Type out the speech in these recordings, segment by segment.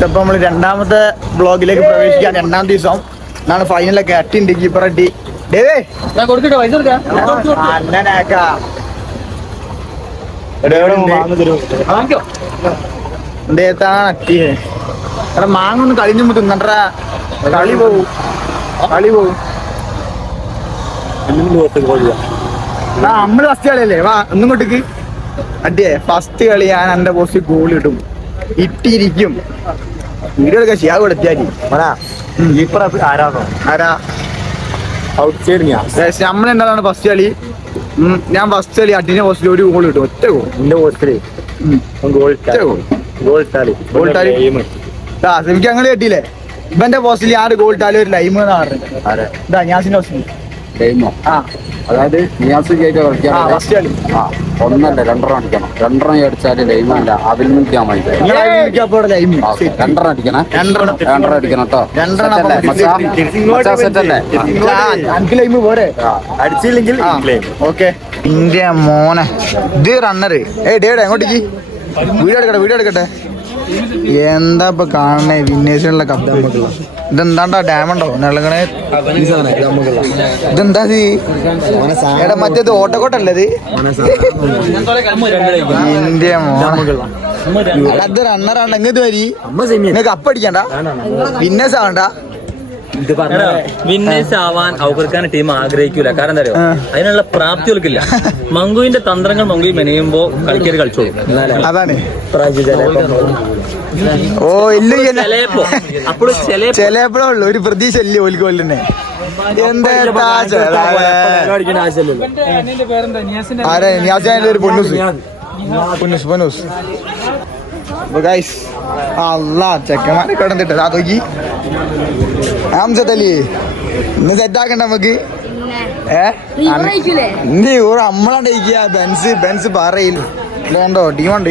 ഇപ്പൊ നമ്മള് രണ്ടാമത്തെ ബ്ലോഗിലേക്ക് പ്രവേശിക്കാൻ രണ്ടാം ദിവസം എന്നാണ് ഫൈനലൊക്കെ അട്ടിണ്ട് കീപ്പർ അട്ടി അട്ടി എടാ മാങ്ങ ഒന്ന് കളിഞ്ഞു തിന്നണ്ടാ കളി പോവും നമ്മള് ഫസ്റ്റ് കളിയല്ലേ വാ ഒന്നും കൊട്ടിക്ക് അടിയേ ഫസ്റ്റ് കളി ഞാൻ എന്റെ പോസ്റ്റ് ഗോൾ ഇടും ഇട്ടിരിക്കും വീഡിയോ എടുക്കാൻ ഷിയാ കൊടുത്താൽ നമ്മളെന്താണ് ഫസ്റ്റ് കളി ഞാൻ ഫസ്റ്റ് കളി അട്ടിന്റെ പോസ്റ്റിൽ ഒരു ഗോൾ കിട്ടും ഒറ്റ എനിക്ക് അങ്ങനെ കിട്ടിയില്ലേ ഇവന്റെ പോസ്റ്റിൽ ആറ് ഗോൾ ഇട്ടാലും ഒരു ലൈമ് എന്നാ പറഞ്ഞത് ഞാസിന്റെ പോസ്റ്റിൽ അതായത് നിയാസ് ജയിച്ച ഫസ്റ്റ് കളി ഒന്നല്ല രണ്ടെണ്ണം അടിക്കണം. രണ്ടെണ്ണം അടിച്ചാല് ലൈമല്ല അതിൽ നിൽക്കാൻ മതി. രണ്ടെണ്ണം അടിക്കണം. രണ്ടെണ്ണം അടിക്കണം കേട്ടോ. സെറ്റല്ലേ അടിച്ചില്ലെങ്കിൽ ഓക്കെ. ഇന്ത്യ മോനെ ഇത് റണ്ണറ് എങ്ങോട്ടേക്ക് വീഡിയോ എടുക്കട്ടെ. എന്താ ഇപ്പൊ കാണണേ വിന്നേഴ്സിനുള്ള കപ്പ് ഇതെന്താണ്ടാ ഡാമുണ്ടോ നിളങ്ങണേ ഇതെന്താ എടാ മറ്റേത് ഓട്ടക്കോട്ടല്ലത് ഇന്ത്യ അത് റണ്ണറാണ്ട് എങ്ങത് വരി നിങ്ങൾക്ക് കപ്പടിക്കണ്ട വിന്നേഴ്സ് ആവണ്ട വിന്നേഴ്സ് ആവാൻ ഔഫർഖാൻ ടീം ആഗ്രഹിക്കൂല. കാരണം എന്താ പറയുക അതിനുള്ള പ്രാപ്തി ഒൽക്കില്ല. മങ്കുവിന്റെ തന്ത്രങ്ങൾ മങ്കു മെനയുമ്പോ കളിക്കാര് കളിച്ചോളൂ. അതാണ് ഓ ഇല്ല ചിലപ്പോഴേ ഉള്ളു ഒരു പ്രതീക്ഷ ഇല്ലേ ഓൽക്കോൽ തന്നെ. ഒരു പൊന്നൂസ് അല്ലാ ചെക്കന്മാരെ കിടന്നിട്ട് നോക്കി അലി ഇന്ന് സെറ്റാക്കണ്ട നമുക്ക് നമ്മളാണ്ടിരിക്കുക ബെൻസ് പറയില്ല ണ്ടോ ടീമുണ്ട്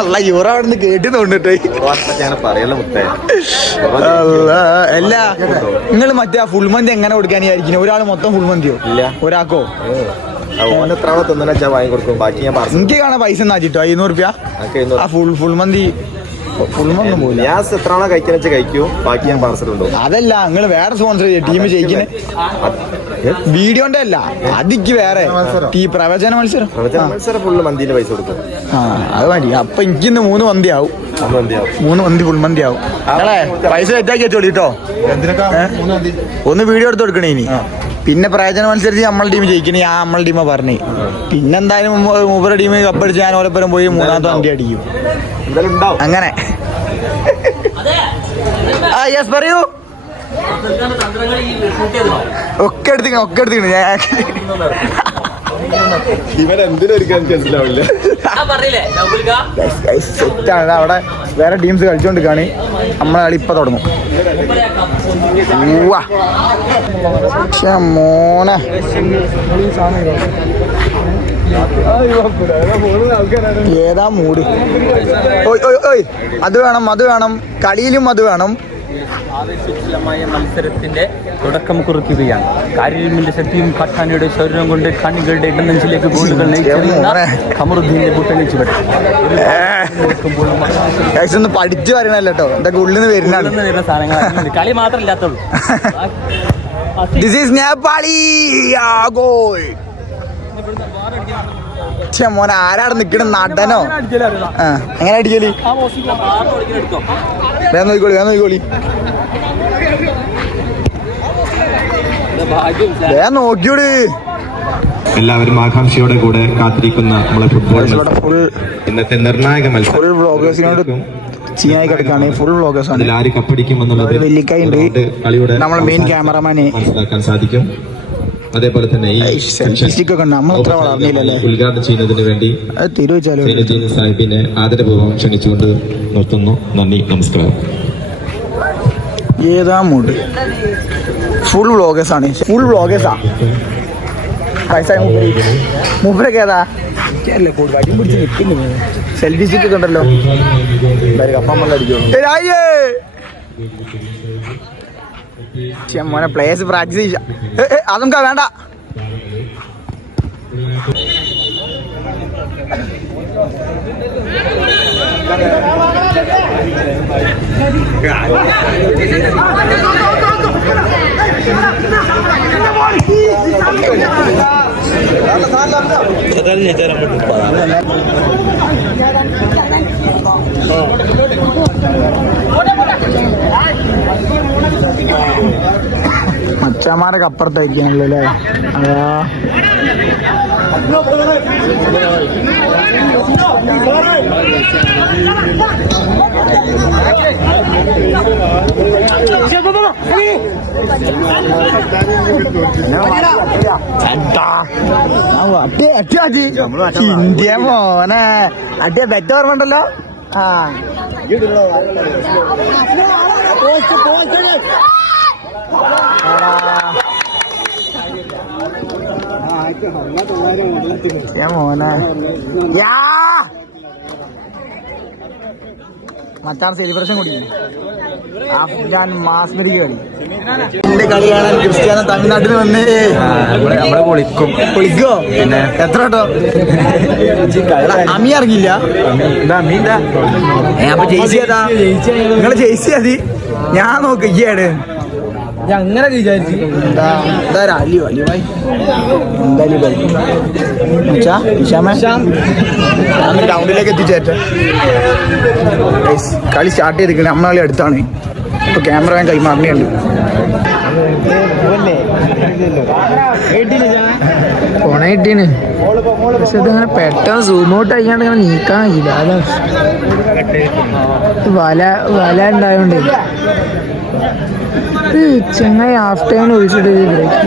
അല്ല യൂറ അവിടെ നിന്ന് കേട്ടി തോന്നിട്ട് അല്ല നിങ്ങൾ മറ്റേ ഫുൾ മന്തി എങ്ങനെ കൊടുക്കാനായിരിക്കും? ഒരാൾ മൊത്തം ഫുൾ മന്തിയോ ഒരാൾക്കോ? എനിക്ക് കാണാൻ പൈസ എന്നാച്ചിട്ടോ 500 രൂപ ആ ഫുൾ മന്തി അതല്ല നിങ്ങൾ വേറെ സ്പോൺസർ ചെയ്യ ടീം ജയിക്കുന്നേ വീഡിയോന്റെ അല്ല അതിക്ക് വേറെ പ്രവചന മത്സരം അത് മതി. അപ്പൊ എനിക്കിന്ന് 3 മന്തി ആവും. 3 മന്തി ഫുൾ മന്തി ആവും. പൈസ സെറ്റാക്കി വെച്ചോളി കേട്ടോ. ഒന്ന് വീഡിയോ എടുത്ത് കൊടുക്കണേ ഇനി. പിന്നെ പ്രയോജനം അനുസരിച്ച് നമ്മളെ ടീം ജയിക്കണേ നമ്മളെ ടീമാ പറഞ്ഞേ. പിന്നെന്തായാലും മൂപ്പരുടെ ടീം കപ്പടിച്ച് ഞാൻ ഓലപ്പുറം പോയി 3ാമത്തെ വണ്ടി അടിക്കും. അങ്ങനെ യെസ് പറയൂ. ഒക്കെ എടുത്തിക്കണ ഞാൻ സെറ്റാണ്. അവിടെ വേറെ ടീംസ് കളിച്ചോണ്ടിരിക്കാണ്. നമ്മളെ കളി ഇപ്പൊ തുടങ്ങും. മോനെ ഏതാ മൂഡ്? അത് വേണം കളിയിലും അത് വേണം. ആവേശോജ്വലമായ മത്സരത്തിന്റെ തുടക്കം കുറിക്കുകയാണ്. കാര്യമിന്റെ ശക്തിയും പട്ടാനിയുടെ ശരീരം കൊണ്ട് കണ്ണികളുടെ ഇടനെഞ്ചിലേക്ക് ഗോളുകൾ ഖമറുദ്ദീനെ പൊട്ടണിച്ചു ഒന്ന് പഠിച്ചു പറയണല്ലോ കേട്ടോ. എന്തൊക്കെ ഉള്ളിൽ നിന്ന് വരുന്ന സാധനങ്ങൾ കളി മാത്രം ഇല്ലാത്തുള്ളൂ. This is Nepali goal. മോനെ ആരാണ് നിക്കണ നടനോ? എങ്ങനെ അടിക്കല്? വേഗം നോക്കിക്കോളി വേഗം നോക്കിയോട്. എല്ലാവരും ആകാംക്ഷയോടെ കൂടെ കാത്തിരിക്കുന്ന നമ്മളെ ഫുട്ബോൾ ഇന്നത്തെ നിർണായക മത്സരം ഫുൾ വ്ളോഗേഴ്സിനോട് ചെയ്യാൻ കിടക്കാണ്. ഫുൾ വ്ളോഗേഴ്സ് ആണ്. ആര് കപ്പടിക്കുമെന്നുള്ളത് വെല്ലിക്കായുണ്ട് നമ്മളെ മെയിൻ ക്യാമറമാനെ മനസ്സിലാക്കാൻ സാധിക്കും. അതേപോലെ തന്നെ ഈ ഉദ്ഘാടനം ചെയ്യുന്നതിന് വേണ്ടി സാഹിബിനെ ആദരപൂർവ്വം ക്ഷണിച്ചുകൊണ്ട് നിർത്തുന്നു. നന്ദി, നമസ്കാരം. ഏതാ മൂഡ്? ഫുൾ വ്ളോഗേഴ്സാണ്. മൂപ്പരൊക്കെ ഏതാ സെൽഫി സ്റ്റിക്ക് ഉണ്ടല്ലോ. മോനെ പ്ലേസ് പ്രാക്ടീസ് ചെയ്യാം. അതൊക്കെ വേണ്ട. മച്ചാമാരൊക്കെ അപ്പുറത്തായിരിക്കാണല്ലോ അല്ലേ? അതാ ഇന്ത്യ മോനെ അടിയ ബെറ്റ് ഓർമ്മണ്ടല്ലോ. ആ മോനെ മച്ചാൻ സെലിബ്രേഷൻ കൂടി അഫ്ഗാൻ മാസ്മരിക്ക് കളി. എന്റെ കളി കാണാൻ ക്രിസ്ത്യാനോ തമിഴ്നാട്ടിൽ വന്നേ. നമ്മള് പൊളിക്കോ? പിന്നെ എത്ര കേട്ടോ അമി ഇറങ്ങില്ല. അപ്പൊ ജയിച്ചി ഏതാ? നിങ്ങള് ജയിച്ചി മതി. ഞാൻ നോക്ക് ഈയാണ് അങ്ങനെ വിചാരിച്ചു. ടൗണിലേക്ക് എത്തിച്ചേറ്റ കളി സ്റ്റാർട്ട് ചെയ്തിരിക്കണേ. നമ്മളെ അടുത്താണ്. ഇപ്പൊ ക്യാമറ ഞാൻ കൈമാറുന്നുണ്ട്. ഫോണ കിട്ടീന്. പക്ഷെ ഇതിങ്ങനെ പെട്ടെന്ന് സൂം ഔട്ട് അയ്യാണ്ട് ഇങ്ങനെ നീക്കാൻ കഴിയില്ല. അതാ വല ഉണ്ടായോണ്ട് ചെങ്ങായി ഹാഫ് ടൈം ഒഴിച്ചിട്ട് ബ്രേക്ക്.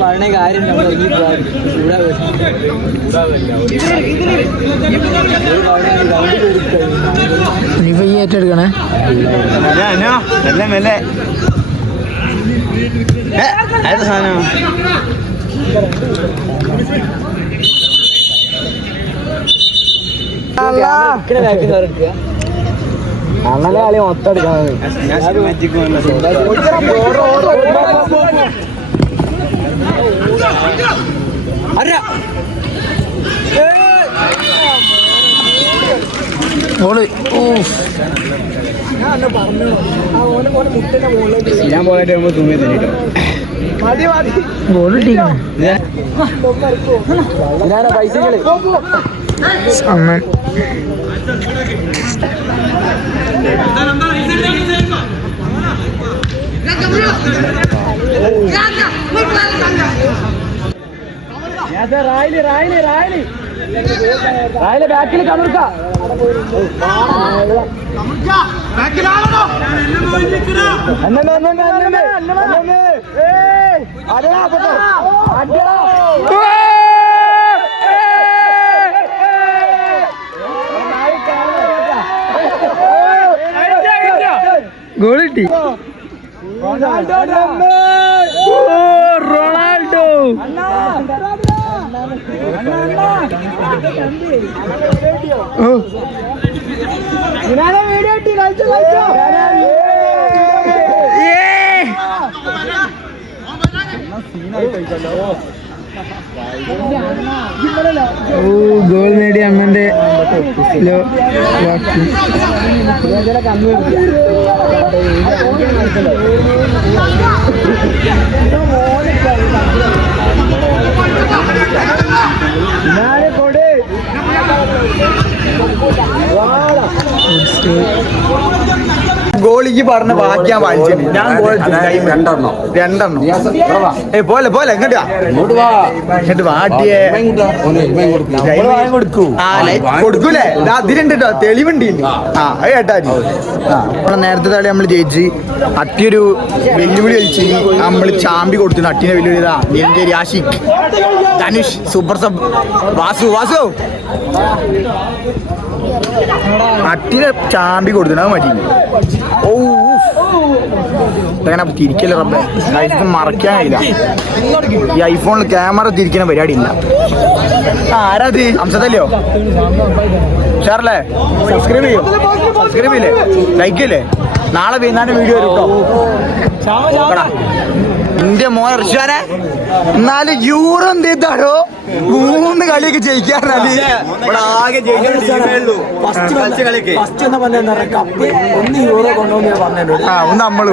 പറഞ്ഞ കാര്യം ഏറ്റെടുക്കണേ. മെല്ലെ സാധനം അങ്ങനെ കളി മൊത്തം എടുക്കണത്. ഞാൻ പോയിട്ട് തുമ്മി തന്നിട്ടോ പൈസകള് റായില് ബാക്കിൽ കമർക്ക ഗോൾ കിട്ടി. റൊണാൾഡോ ഗോൾ നേടി അമ്മന്റെ കൊട് ഈ പറഞ്ഞ ബാക്കി ഞാൻ വായിച്ചു ഞാൻ രണ്ടെണ്ണം പോലെ പോലെ എങ്ങോട്ടാ എന്നിട്ട് വാട്ടിയേ കൊടുക്കൂലേ അതിലുണ്ട് കേട്ടോ തെളിവുണ്ട് ആ അത് കേട്ടാ നമ്മളെ നേരത്തെ തളി നമ്മൾ ജയിച്ച് അട്ടിയൊരു വെല്ലുവിളി കളിച്ച് നമ്മൾ ചാമ്പി കൊടുത്തു അട്ടിനെ വെല്ലുവിളി ഇതാ നിരഞ്ജരി ആഷിഖ് ധനുഷ് സൂപ്പർ സബ് വാസു അട്ടിനെ ചാമ്പി കൊടുത്തു മതി ഓ അങ്ങനെ തിരിക്കല്ലേ റബ്ബേ ഐഫോൺ മറക്കാൻ കഴിയില്ല ഈ ഐഫോണിൽ ക്യാമറ തിരിക്കുന്ന പരിപാടി ഇല്ല ആരാത് അംസത്തല്ലയോ ഷാറല്ലേ സബ്സ്ക്രൈബ് ചെയ്യില്ലേ ലൈക്ക് ചെയ്യില്ലേ നാളെ വൈകുന്നേരം വീഡിയോ വരും കേട്ടോ ഇന്ത്യ മോൻ ഋഷാനെ എന്നാലും യൂറോ എന്ത് ചെയ്താടോ 3 കളിയൊക്കെ ജയിക്കാറില്ല ഇവിടെ ആകെ ഒന്ന് നമ്മള്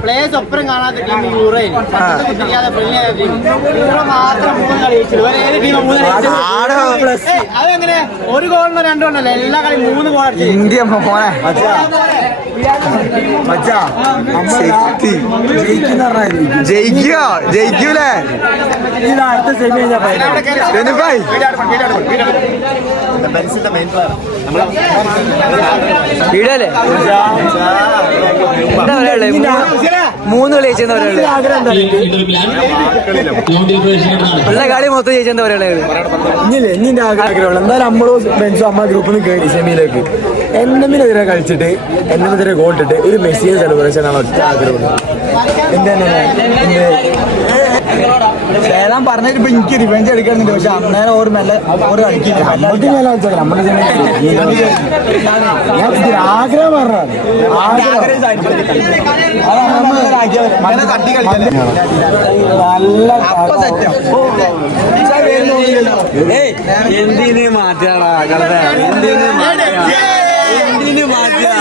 പ്ലേയേഴ്സ് ഒപ്പരം കാണാത്ത ടീം യൂറോ മാത്രം 3 കളി അതെങ്ങനെ 1 ഗോളിനോ 2 ഗോളിനല്ലേ എല്ലാ കളി 3 ഗോൾ ഇന്ത്യ മോനെ ജയിക്കൂലേ വീടല്ലേ 3 കളി ജയിച്ചെന്ന് പറയുള്ളൂ ഉള്ള കളി മൊത്തം ജയിച്ചെന്ന് പറയുള്ളത് ഇനിയില്ലേ ഇനി ആഗ്രഹമുള്ളൂ എന്തായാലും നമ്മളും ബെഞ്ചും അമ്മ ഗ്രൂപ്പിൽ നിന്ന് കയറി സെമിയിലേക്ക് എന്നെതിരെ കളിച്ചിട്ട് എന്നെതിരെ ഗോൾ ഇട്ടിട്ട് ഒരു മെസ്സിയെ സെലിബ്രേഷൻ ആണ് ഒറ്റ ആഗ്രഹം ചേരാൻ പറഞ്ഞിട്ട് ഇപ്പൊ എനിക്ക് റിവെഞ്ച് എടുക്കണമെന്നില്ല പക്ഷെ അന്നേരം ഓർ മെല്ലെ ഓർ കളിക്കില്ല ആഗ്രഹം പറഞ്ഞാണ് എന്തിന് മാറ്റാടാ എന്തിന് മാറ്റാ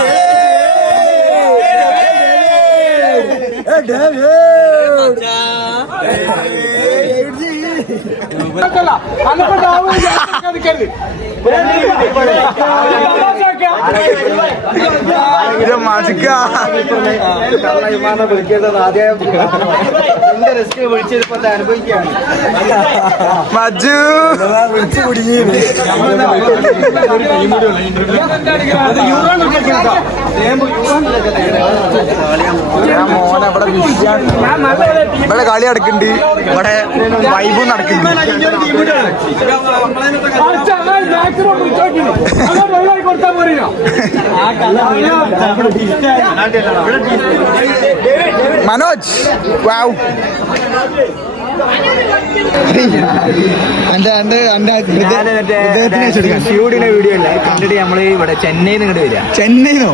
ഇവിടെ കളി നടക്കുന്നുണ്ട് ഇവിടെ വൈബും നടക്കുന്നുണ്ട് മനോജ് വാവ് ഷൂട്ടിന്റെ വീഡിയോ ഇല്ല കണ്ടിട്ട് നമ്മള് ഇവിടെ ചെന്നൈന്ന് ഇങ്ങോട്ട് വരിക ചെന്നൈന്നോ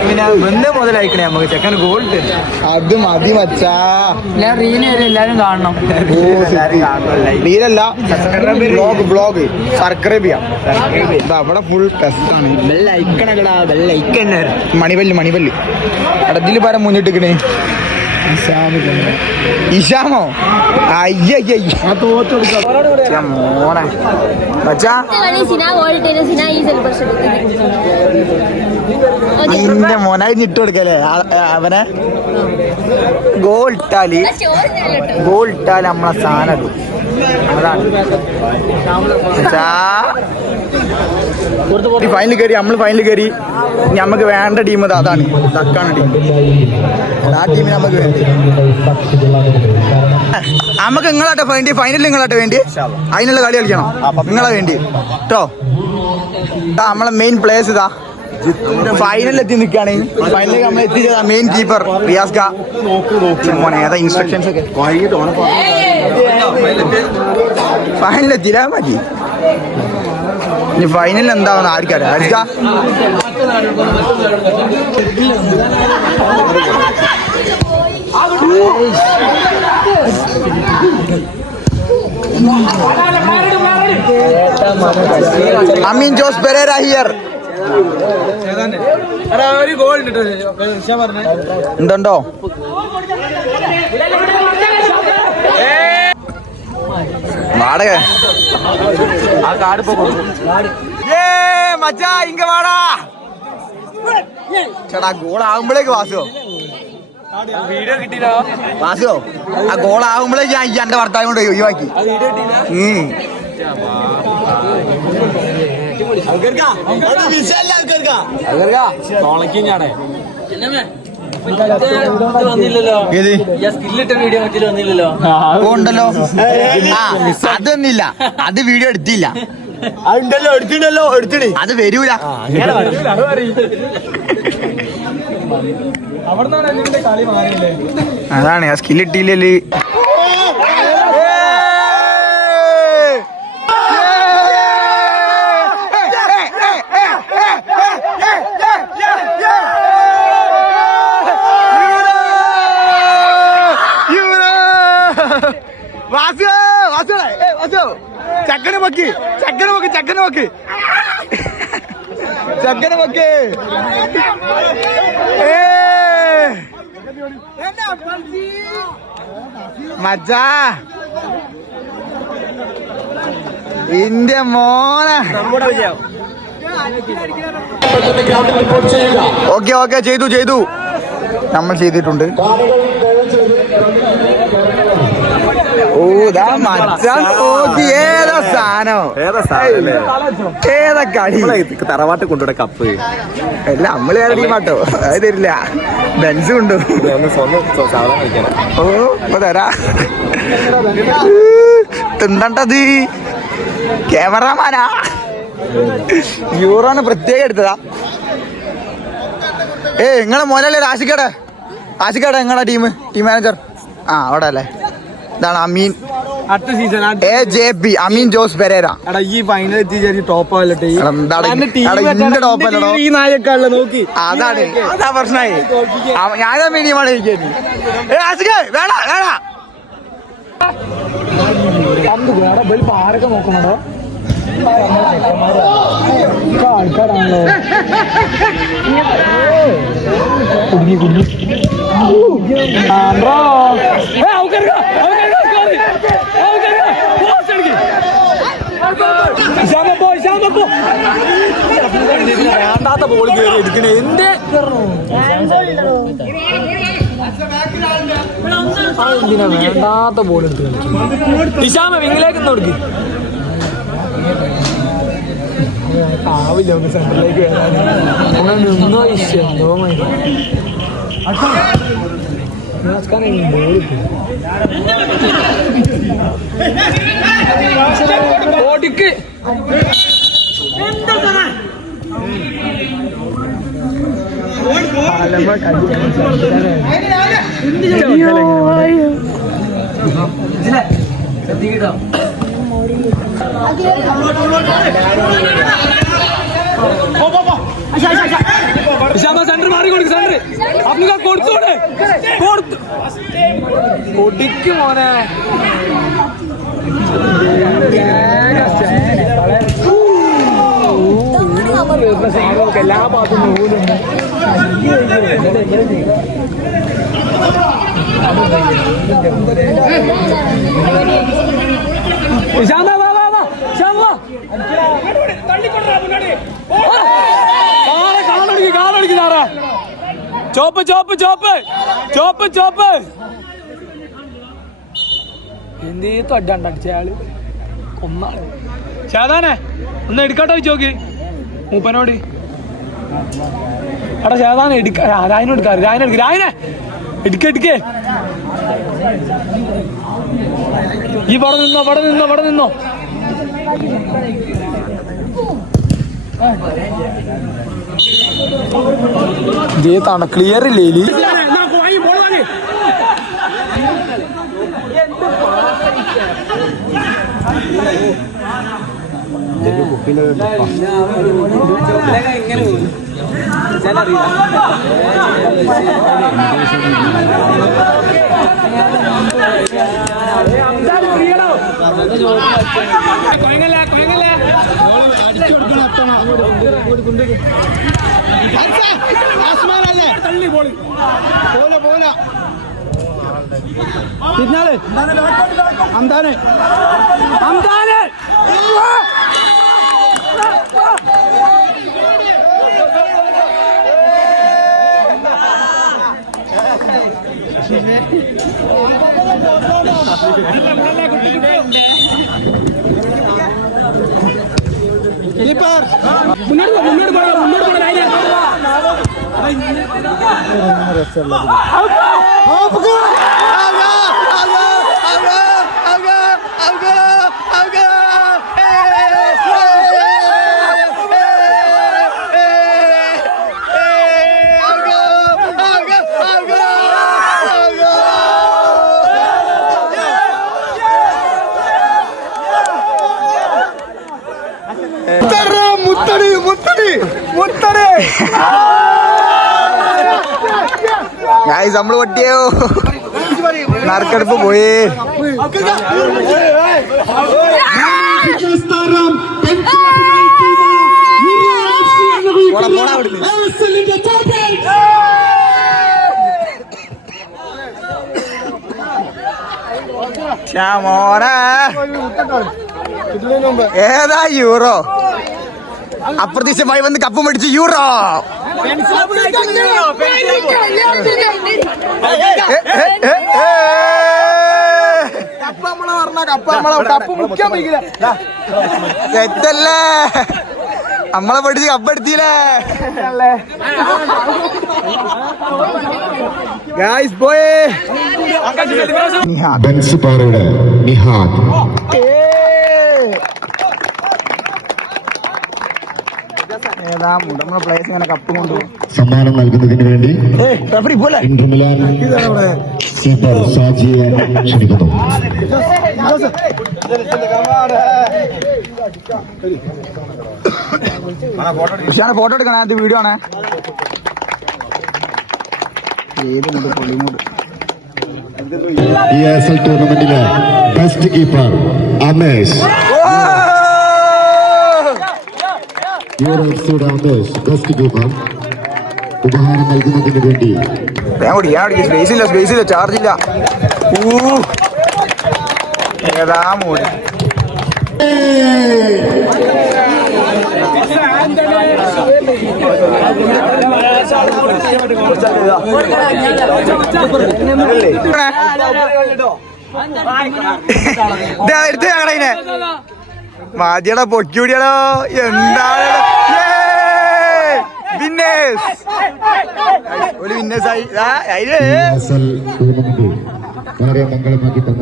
പിന്നെ ബന്ധം മുതലായിക്കണേ നമുക്ക് ചെക്കൻ ഗോൾ അത് മതി മച്ചാ ഞാൻ റീല് വരെ എല്ലാരും കാണണം റീലല്ല ബ്ലോഗ് സബ്സ്ക്രൈബ് ചെയ്യാം അവിടെ ഫുൾ ടെസ്റ്റ് ആണ് മണിവല്ല് എടതിൽ പറ മുന്നിട്ടിക്കണേ ഇഷാമോ മോനെ മച്ചാ നിന്റെ മോനായി ഇട്ട് കൊടുക്കല്ലേ അവനെ ഗോൾ ഇട്ടാല് നമ്മളെ സാധനം ഇടും അതാണ് ഫൈനൽ കയറി നമുക്ക് വേണ്ട ടീം അതാണ് തക്കാണ് ടീം ആ ടീമിന് നമുക്ക് വേണ്ടി നമുക്ക് നിങ്ങളാട്ടെ വേണ്ടി ഫൈനലിൽ നിങ്ങളാട്ടെ വേണ്ടി അതിനുള്ള കളി കളിക്കണം നിങ്ങളെ വേണ്ടി കേട്ടോ നമ്മളെ മെയിൻ പ്ലേയേഴ്സ് ഇതാ ഫൈനലിൽ എത്തി നിൽക്കുകയാണ് ഫൈനലിൽ നമ്മൾ എത്തിച്ചതാ മെയിൻ കീപ്പർ റിയാസ് ഖാൻ മോനെ ഏതാ ഇൻസ്ട്രക്ഷൻസ് ഒക്കെ ഫൈനലിലെത്തിയില്ല മതി ഇനി ഫൈനലിൽ എന്താണെന്ന് ആർക്കറിയാം ആർക്കാ അമീൻ ജോസ് പെരേര ഹിയർ ഉണ്ടോ വാടക ആ കാർഡ് ഇപ്പൊ കൊടുക്കും. മച്ചാ ഇങ്ങ വാടാ ചേട്ടാ ഗോളാകുമ്പോഴേക്ക് വാസുവോ വാസുവോ ആ ഗോളാകുമ്പോഴേക്ക് ഞാൻ എന്റെ ഭർത്താവ് കൊണ്ട് ഒഴിവാക്കി. ഉണ്ടല്ലോ അതൊന്നില്ല, അത് വീഡിയോ എടുത്തില്ല. അത് വരൂല. അതാണ് ആ സ്കില്ലിട്ടില്ലേ. ചക്കന നോക്ക് മച്ചാ ഇന്ത്യ മോനെ. ഓക്കെ ചെയ്തു നമ്മൾ ചെയ്തിട്ടുണ്ട്. ഏതാ സാധനം ഏതാ കളി തറവാട്ട് കൊണ്ടുവിടെ കപ്പ് അല്ല നമ്മള് വേറെ ടീമാട്ടോ. അത് തരില്ല. ബെൻസ് കൊണ്ടു ഓ ഇപ്പൊ തരാ. തിണ്ടത് ക്യാമറമാനാ. യൂറോന് പ്രത്യേകം എടുത്തതാ. നിങ്ങളെ മോനല്ലേ ആശിക്കട നിങ്ങളെ ടീം മാനേജർ. അവിടെ അല്ലേ. ഇതാണ് അമീൻ. അടുത്ത സീസൺ AJB അമീൻ ജോസ് പെരേര. ഈ ഫൈനൽ എത്തി ടോപ്പ് ആവല്ലേ ടോപ്പല്ലോ ഈ നായക്കാളെ നോക്കി. അതാ പ്രശ്നമായി. ഞാനാ മീഡിയമാണ് ഇരിക്കുന്നത്. വേണ പാരൊക്കെ നോക്കണോ ആൾക്കാരാണല്ലോ. കുഞ്ഞി വേണ്ടാത്ത ബോൾ കയറി എടുക്കണേ. എന്തിനാ വേണ്ടാത്ത ബോൾ എടുത്ത് ഇഷാമ വിങ്ങിലേക്ക് കൊടുക്ക്. ആവില്ല ഒന്ന് സെന്ററിലേക്ക് വരാൻ. അങ്ങനെ നിന്നോ ഇഷ്ടോ ഓടിക്ക്. സെന്റർ മാറി കൊടുക്ക്. സെന്റർ അപ്പൊ കൊടുത്തോടെ കൊടുക്കും മോനെ. എല്ലാ ഭാഗത്തും നൂലുണ്ട്. ചോപ്പ് ചോപ്പ് ചോപ്പ് ചോപ്പ് ചോപ്പ് എന്തേ തൊഡ്ഡടിച്ചയാള് ഒന്നാണ്. ഷാദാനെ ഒന്ന് എടുക്കാട്ടോ ചോക്ക് മൂപ്പനോട്. എടാ ഷാദാനെ എടുക്ക. രായനെ എടുക്കാറ്. രായനെ എടുക്കേ. ഈ പടം നിന്നോ. ാണ് ക്ലിയർ ഇല്ലേ. പിന്നാലെ അന്താന് മുന്നോട്ട് നമ്മള് പൊട്ടിയോ നറുക്കെടുപ്പ് പോയേ മോനെ ഏതാ യൂറോ അപ്രതീക്ഷിതമായി വന്ന് കപ്പ് മേടിച്ച് യൂറോ തെറ്റല്ലേ നമ്മളെ പഠിച്ച് കപ്പെടുത്തിയില്ലേ ബെൻസ് പാറയുടെ നിഹാദ് ഏതാ നമ്മളെ പ്ലേസ് ഇങ്ങനെ കപ്പ് കൊണ്ടുപോകും സമ്മാനം നൽകുന്നതിന് വേണ്ടി ഇന്റർ മിലാൻ സൂപ്പർ ഷാജിയെ ക്ഷണിക്കുന്നു. ഫോട്ടോ എടുക്കണേ അത് വീഡിയോ ആണേ ഏത് പൊളിമൂട് ESL ടൂർണമെന്റിലെ best keeper Amesh best keeper ഉപഹാരം നൽകുന്നതിന് വേണ്ടി സ്പേസ് ഇല്ല ചാർജ് ഇല്ല ഏതാ മൂട് എടുത്ത് ഞങ്ങളതിനെ മാജിയുടെ പൊക്കിയൂടിയാലോ എന്താണ്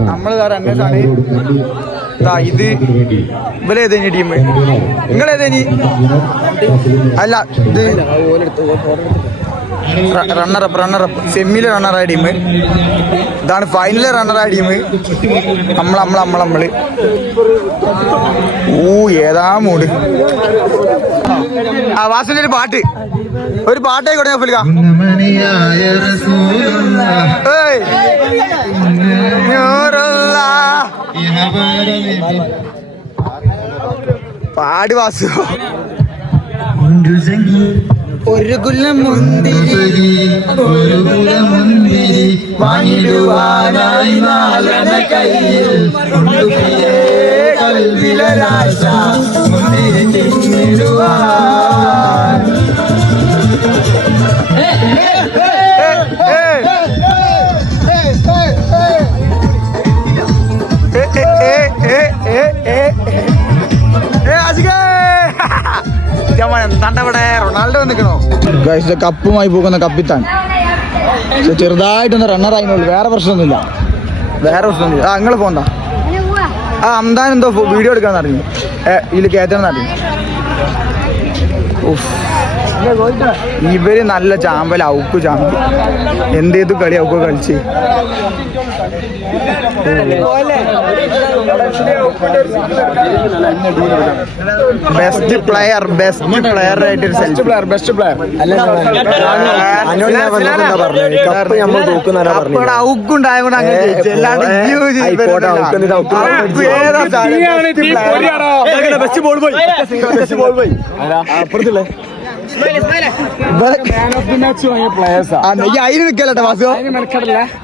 നമ്മള് റണ്ണേഴ്സാണ് ഇത് ഇവരേതേനി ടീം നിങ്ങളേതേനി അല്ല ഇത് റണ്ണറപ്പ് സെമിയിലെ റണ്ണറായ ടീം ഇതാണ് ഫൈനലിലെ റണ്ണറായ ടീം നമ്മള് ഏതാ മൂട് ആ വാസന്റെ ഒരു പാട്ടായിക്കോട്ടെ ഫുൽക്ക പാടി വാസു ഒരു കുലം മുന്തിരി വാങ്ങിടുവാനായി നാലന കയ്യിൽ കൽവിലരാശ മുന്തിരി തിന്നിടുവാൻ എന്താണ്ട് ഇവിടെ റൊണാൾഡോ നിൽക്കണോ കപ്പുമായി പോകുന്ന കപ്പിത്താൻ ചെറുതായിട്ടൊന്ന് റണ്ണറായിരുന്നുള്ളൂ വേറെ പ്രശ്നമൊന്നുമില്ല ആ നിങ്ങൾ പോണ്ട ആ അംദാൻ എന്തോ വീഡിയോ എടുക്കാന്ന് അറിഞ്ഞു ഇതിൽ കയറ്റണമെന്ന് അറിഞ്ഞു ഇവര് നല്ല ചാമ്പൽ ഔക്ക് ചാമ്പൽ എന്തേത് കളി ഔക്ക് കളിച്ച് ബെസ്റ്റ് പ്ലെയർ ആയിട്ട് ബെസ്റ്റ് പ്ലെയർ ഔക്കുണ്ടായതുകൊണ്ട് അങ്ങനെ ബെസ്റ്റ് ബോൾ പോയി അപ്പുറത്തില്ലേ ഈ അതിന് നിക്കല്ലോ വാസു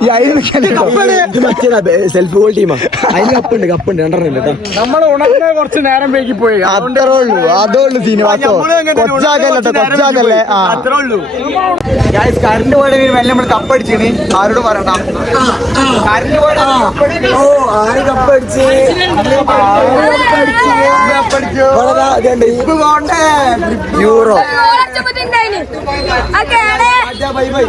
ഈ അതിന് നിക്കല്ലോ ഇത് മറ്റേ സെൽഫ് ഗോൾ ടീമാ അതിന് കപ്പുണ്ട് രണ്ടെണ്ണം കേട്ടോ. നമ്മൾ ഉണർന്ന് കുറച്ച് നേരം വൈകി പോയി അത്രേ ഉള്ളൂ അതേ ഉള്ളൂ സീനിവാസോ കൊച്ചാക്കല്ലോ കൊച്ചാക്കല്ലേ ആ അത്രേ ഉള്ളൂ. കറണ്ട് പോയ വെള്ളം നമ്മൾ കപ്പടിച്ചിന് ആരോട് പറയണ്ട കറണ്ട് പോയ ഓ ആര് കപ്പടിച്ച് ഇപ്പൊ പോണ്ടേ യൂറോ ബൈ ബൈ